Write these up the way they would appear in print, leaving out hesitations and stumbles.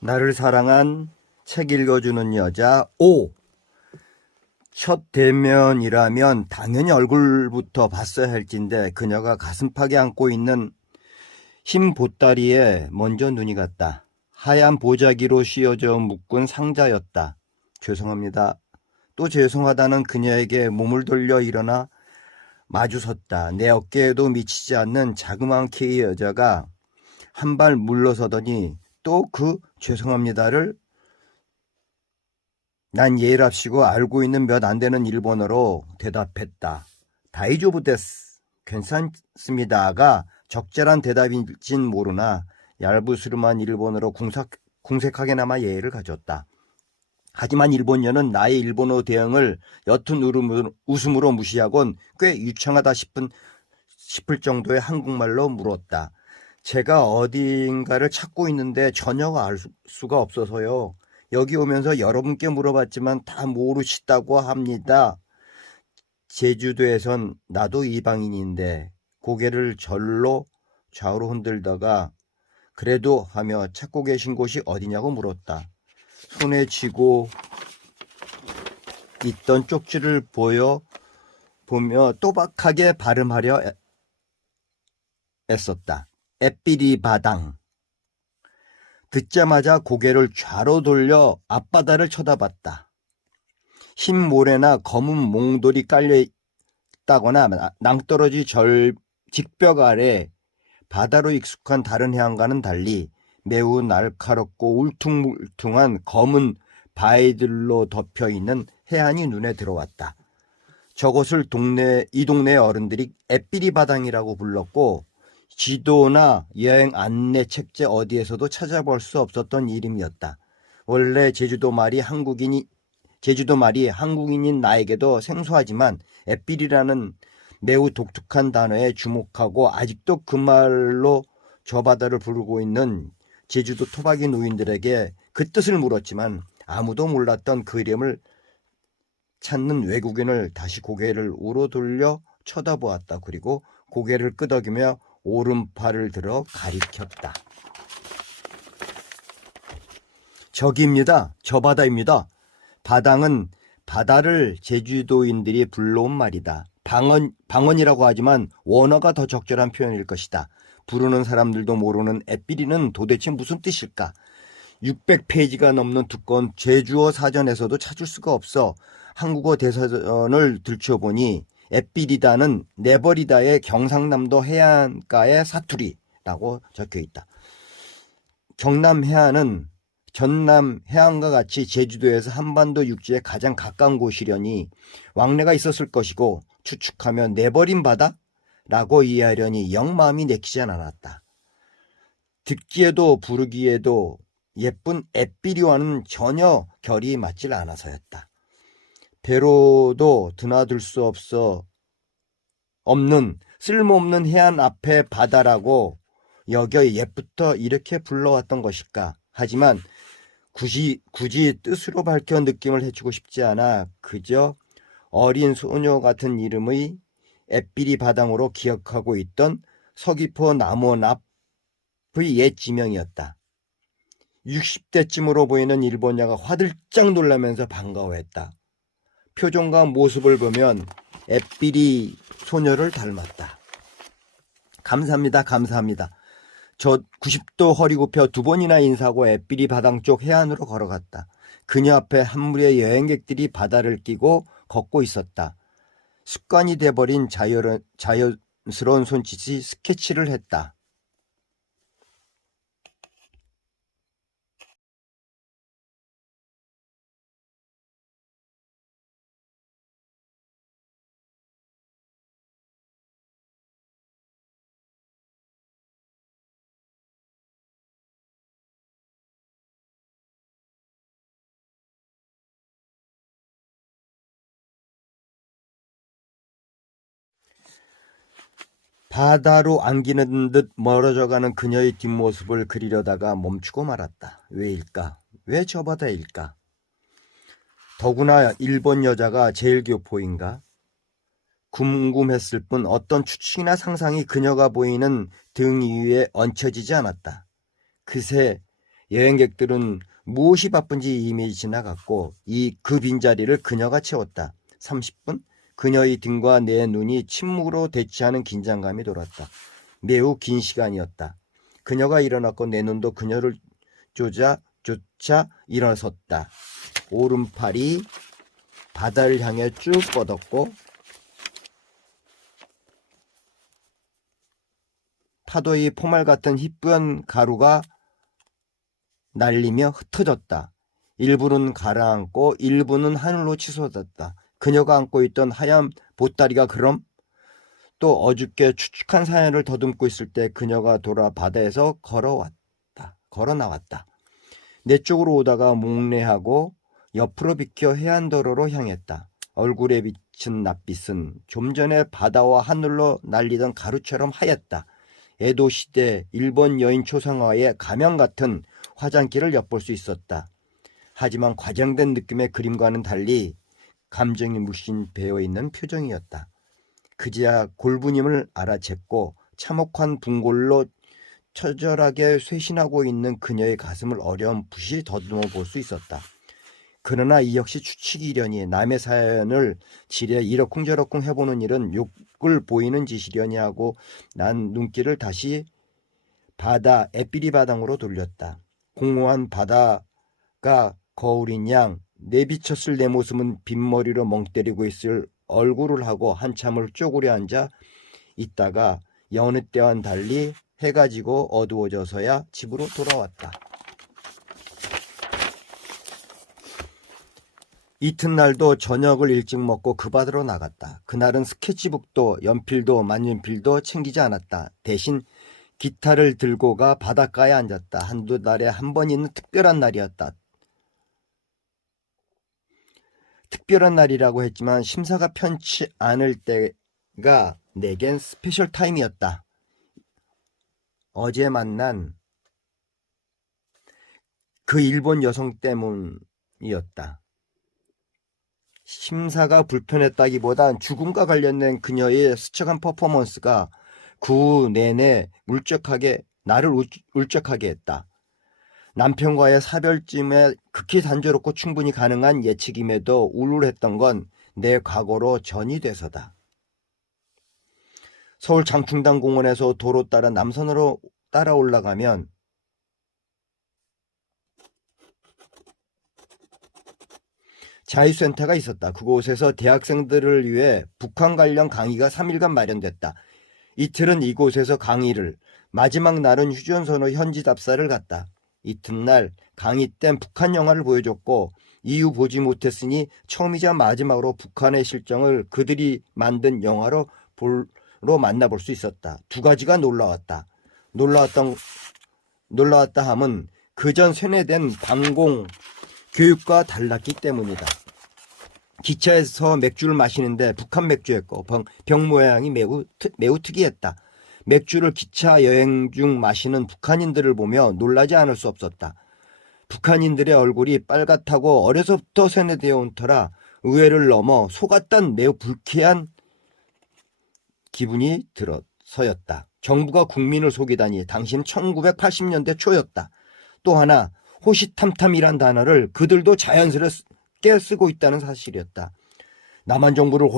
나를 사랑한 책 읽어주는 여자 5. 첫 대면이라면 당연히 얼굴부터 봤어야 할진데 그녀가 가슴팍에 안고 있는 흰 보따리에 먼저 눈이 갔다. 하얀 보자기로 씌어져 묶은 상자였다. 죄송합니다. 또 죄송하다는 그녀에게 몸을 돌려 일어나 마주섰다. 내 어깨에도 미치지 않는 자그마한 키의 여자가 한 발 물러서더니 또 그 죄송합니다를 난 예의랍시고 알고 있는 몇 안 되는 일본어로 대답했다. 다이조부 데스. 괜찮습니다가 적절한 대답인진 모르나 얄부스름한 일본어로 궁색하게나마 예의를 가졌다. 하지만 일본녀는 나의 일본어 대응을 옅은 웃음으로 무시하곤 꽤 유창하다 싶을 정도의 한국말로 물었다. 제가 어딘가를 찾고 있는데 전혀 알 수가 없어서요. 여기 오면서 여러분께 물어봤지만 다 모르시다고 합니다. 제주도에선 나도 이방인인데 고개를 절로 좌우로 흔들다가 그래도 하며 찾고 계신 곳이 어디냐고 물었다. 손에 쥐고 있던 쪽지를 보며 또박하게 발음하려 애썼다. 에삐리바당. 듣자마자 고개를 좌로 돌려 앞바다를 쳐다봤다. 흰 모래나 검은 몽돌이 깔려있다거나 낭떠러지 직벽 아래 바다로 익숙한 다른 해안과는 달리 매우 날카롭고 울퉁불퉁한 검은 바위들로 덮여있는 해안이 눈에 들어왔다. 저곳을 이 동네 어른들이 에삐리바당이라고 불렀고 지도나 여행 안내 책자 어디에서도 찾아볼 수 없었던 이름이었다. 원래 제주도 말이 한국인인 나에게도 생소하지만 에삐리라는 매우 독특한 단어에 주목하고 아직도 그 말로 저 바다를 부르고 있는 제주도 토박이 노인들에게 그 뜻을 물었지만 아무도 몰랐던 그 이름을 찾는 외국인을 다시 고개를 우로 돌려 쳐다보았다. 그리고 고개를 끄덕이며 오른팔을 들어 가리켰다. 저기입니다. 저 바다입니다. 바당은 바다를 제주도인들이 불러온 말이다. 방언이라고 하지만 원어가 더 적절한 표현일 것이다. 부르는 사람들도 모르는 에삐리는 도대체 무슨 뜻일까? 600페이지가 넘는 두꺼운 제주어 사전에서도 찾을 수가 없어 한국어 대사전을 들춰보니 에삐리다는 내버리다의 경상남도 해안가의 사투리라고 적혀있다. 경남 해안은 전남 해안과 같이 제주도에서 한반도 육지에 가장 가까운 곳이려니 왕래가 있었을 것이고 추측하면 내버린 바다라고 이해하려니 영 마음이 내키지 않았다. 듣기에도 부르기에도 예쁜 에삐리와는 전혀 결이 맞질 않아서였다. 배로도 드나들 수 없는 쓸모없는 해안 앞에 바다라고 여겨 옛부터 이렇게 불러왔던 것일까. 하지만 굳이 뜻으로 밝혀 느낌을 해주고 싶지 않아 그저 어린 소녀 같은 이름의 에삐리 바당으로 기억하고 있던 서귀포 남원 앞의 옛 지명이었다. 60대쯤으로 보이는 일본녀가 화들짝 놀라면서 반가워했다. 표정과 모습을 보면 에삐리 소녀를 닮았다. 감사합니다. 감사합니다. 저 90도 허리 굽혀 2번이나 인사하고 에삐리 바당 쪽 해안으로 걸어갔다. 그녀 앞에 한 무리의 여행객들이 바다를 끼고 걷고 있었다. 습관이 돼버린 자연스러운 손짓이 스케치를 했다. 바다로 안기는 듯 멀어져가는 그녀의 뒷모습을 그리려다가 멈추고 말았다. 왜일까? 왜 저 바다일까? 더구나 일본 여자가 제일 교포인가? 궁금했을 뿐 어떤 추측이나 상상이 그녀가 보이는 등 위에 얹혀지지 않았다. 그새 여행객들은 무엇이 바쁜지 이미 지나갔고 그 빈자리를 그녀가 채웠다. 30분? 그녀의 등과 내 눈이 침묵으로 대치하는 긴장감이 돌았다. 매우 긴 시간이었다. 그녀가 일어났고 내 눈도 그녀를 쫓아 일어섰다. 오른팔이 바다를 향해 쭉 뻗었고 파도의 포말 같은 희뿌연 가루가 날리며 흩어졌다. 일부는 가라앉고 일부는 하늘로 치솟았다. 그녀가 안고 있던 하얀 보따리가 그럼 또 어줍게 축축한 사연을 더듬고 있을 때 그녀가 돌아 바다에서 걸어 나왔다. 내 쪽으로 오다가 목례하고 옆으로 비켜 해안도로로 향했다. 얼굴에 비친 낯빛은 좀 전에 바다와 하늘로 날리던 가루처럼 하였다. 에도 시대 일본 여인 초상화의 가면 같은 화장기를 엿볼 수 있었다. 하지만 과장된 느낌의 그림과는 달리 감정이 물씬 배어있는 표정이었다. 그제야 골부님을 알아챘고 참혹한 분골로 처절하게 쇄신하고 있는 그녀의 가슴을 어렴풋이 더듬어 볼 수 있었다. 그러나 이 역시 추측이려니 남의 사연을 지레 이러쿵저러쿵 해보는 일은 욕을 보이는 짓이려니 하고 난 눈길을 다시 바다 애비리 바닥으로 돌렸다. 공허한 바다가 거울인 양 내비쳤을 내 모습은 빗머리로 멍 때리고 있을 얼굴을 하고 한참을 쪼그려 앉아 있다가 여느 때와는 달리 해가 지고 어두워져서야 집으로 돌아왔다. 이튿날도 저녁을 일찍 먹고 그 바다로 나갔다. 그날은 스케치북도 연필도 만년필도 챙기지 않았다. 대신 기타를 들고 가 바닷가에 앉았다. 한두 달에 한 번 있는 특별한 날이었다. 특별한 날이라고 했지만 심사가 편치 않을 때가 내겐 스페셜 타임이었다. 어제 만난 그 일본 여성 때문이었다. 심사가 불편했다기보단 죽음과 관련된 그녀의 스쳐간 퍼포먼스가 그 후 내내 나를 울적하게 했다. 남편과의 사별쯤에 극히 단조롭고 충분히 가능한 예측임에도 우울했던 건 내 과거로 전이 돼서다. 서울 장충당 공원에서 도로 따라 남산으로 따라 올라가면 자유센터가 있었다. 그곳에서 대학생들을 위해 북한 관련 강의가 3일간 마련됐다. 이틀은 이곳에서 강의를, 마지막 날은 휴전선으로 현지 답사를 갔다. 이튿날 강의 땐 북한 영화를 보여줬고 이후 보지 못했으니 처음이자 마지막으로 북한의 실정을 그들이 만든 영화로 만나볼 수 있었다. 두 가지가 놀라웠다. 놀라웠다 함은 그전 세뇌된 방공 교육과 달랐기 때문이다. 기차에서 맥주를 마시는데 북한 맥주였고 병 모양이 매우 특이했다. 맥주를 기차 여행 중 마시는 북한인들을 보며 놀라지 않을 수 없었다. 북한인들의 얼굴이 빨갛다고 어려서부터 세뇌되어 온 터라 의외를 넘어 속았던 매우 불쾌한 기분이 들어서였다. 정부가 국민을 속이다니 당신 1980년대 초였다. 또 하나 호시탐탐이란 단어를 그들도 자연스럽게 쓰고 있다는 사실이었다. 남한 정부는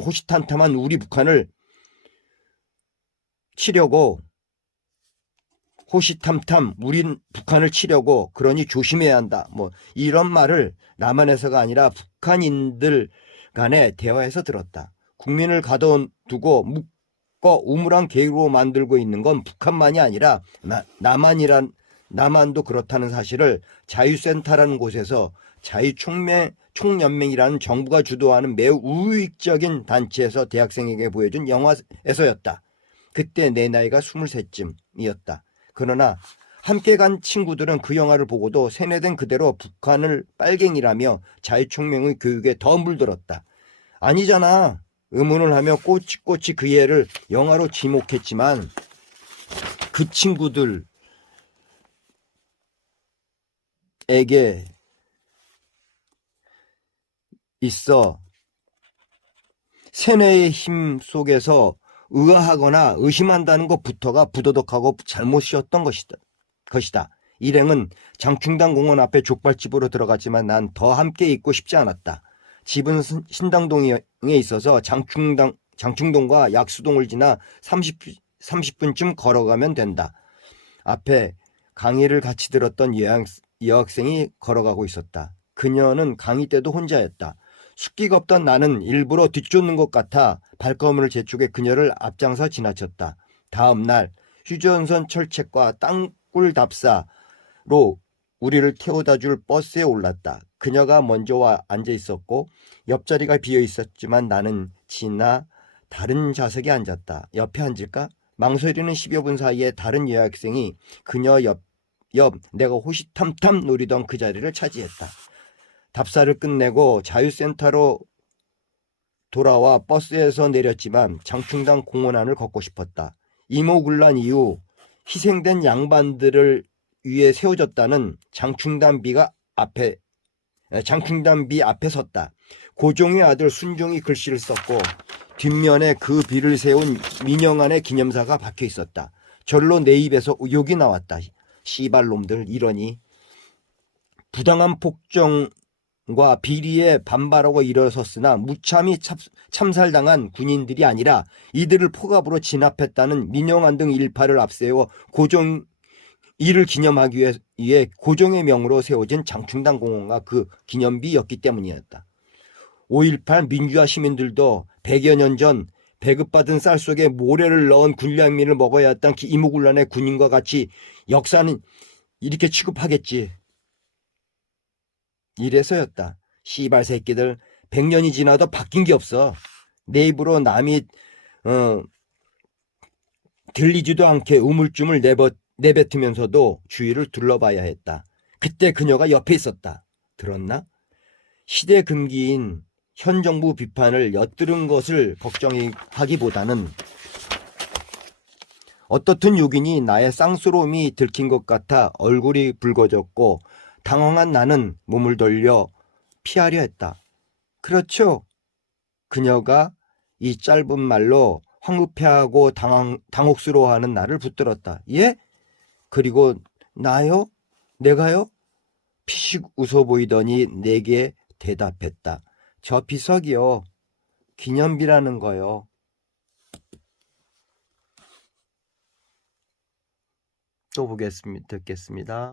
호시탐탐한 우리 북한을 치려고 우린 북한을 치려고 그러니 조심해야 한다. 이런 말을 남한에서가 아니라 북한인들 간의 대화에서 들었다. 국민을 가둬두고 묶어 우물한 계획으로 만들고 있는 건 북한만이 아니라 남한도 그렇다는 사실을 자유센터라는 곳에서 자유총연맹이라는 정부가 주도하는 매우 우익적인 단체에서 대학생에게 보여준 영화에서였다. 그때 내 나이가 23쯤이었다. 그러나 함께 간 친구들은 그 영화를 보고도 세뇌된 그대로 북한을 빨갱이라며 자유총명의 교육에 더 물들었다. 아니잖아. 의문을 하며 꼬치꼬치 그 애를 영화로 지목했지만 그 친구들에게 있어 세뇌의 힘 속에서 의아하거나 의심한다는 것부터가 부도덕하고 잘못이었던 것이다. 것이다. 일행은 장충당 공원 앞에 족발집으로 들어갔지만 난 더 함께 있고 싶지 않았다. 집은 신당동에 있어서 장충동과 약수동을 지나 30분쯤 걸어가면 된다. 앞에 강의를 같이 들었던 여학생이 걸어가고 있었다. 그녀는 강의 때도 혼자였다. 숫기가 없던 나는 일부러 뒤쫓는 것 같아 발걸음을 재촉해 그녀를 앞장서 지나쳤다. 다음 날 휴전선 철책과 땅굴 답사로 우리를 태워다 줄 버스에 올랐다. 그녀가 먼저 와 앉아 있었고 옆자리가 비어 있었지만 나는 지나 다른 좌석에 앉았다. 옆에 앉을까? 망설이는 10여 분 사이에 다른 여학생이 그녀 옆 내가 호시탐탐 노리던 그 자리를 차지했다. 답사를 끝내고 자유센터로 돌아와 버스에서 내렸지만 장충당 공원 안을 걷고 싶었다. 이모군란 이후 희생된 양반들을 위해 세워졌다는 장충단비 앞에 섰다. 고종의 아들 순종이 글씨를 썼고 뒷면에 그 비를 세운 민영안의 기념사가 박혀 있었다. 절로 내 입에서 욕이 나왔다. 씨발놈들 이러니. 부당한 폭정과 비리에 반발하고 일어섰으나 무참히 참살당한 군인들이 아니라 이들을 포갑으로 진압했다는 민영안 등 일파를 앞세워 고종 이를 기념하기 위해 고종의 명으로 세워진 장충당 공원과 그 기념비였기 때문이었다. 5.18 민주화 시민들도 100여 년 전 배급받은 쌀 속에 모래를 넣은 군량미를 먹어야 했던 이모군란의 군인과 같이 역사는 이렇게 취급하겠지. 이래서였다. 씨발 새끼들 100년이 지나도 바뀐 게 없어. 내 입으로 남이 들리지도 않게 우물쭈물 내뱉으면서도 주위를 둘러봐야 했다. 그때 그녀가 옆에 있었다. 들었나? 시대 금기인 현 정부 비판을 엿들은 것을 걱정하기보다는 어떻든 요긴이 나의 쌍스러움이 들킨 것 같아 얼굴이 붉어졌고 당황한 나는 몸을 돌려 피하려 했다. 그렇죠. 그녀가 이 짧은 말로 황급해하고 당혹스러워하는 나를 붙들었다. 예? 그리고 나요? 내가요? 피식 웃어 보이더니 내게 대답했다. 저 비석이요. 기념비라는 거요. 또 듣겠습니다.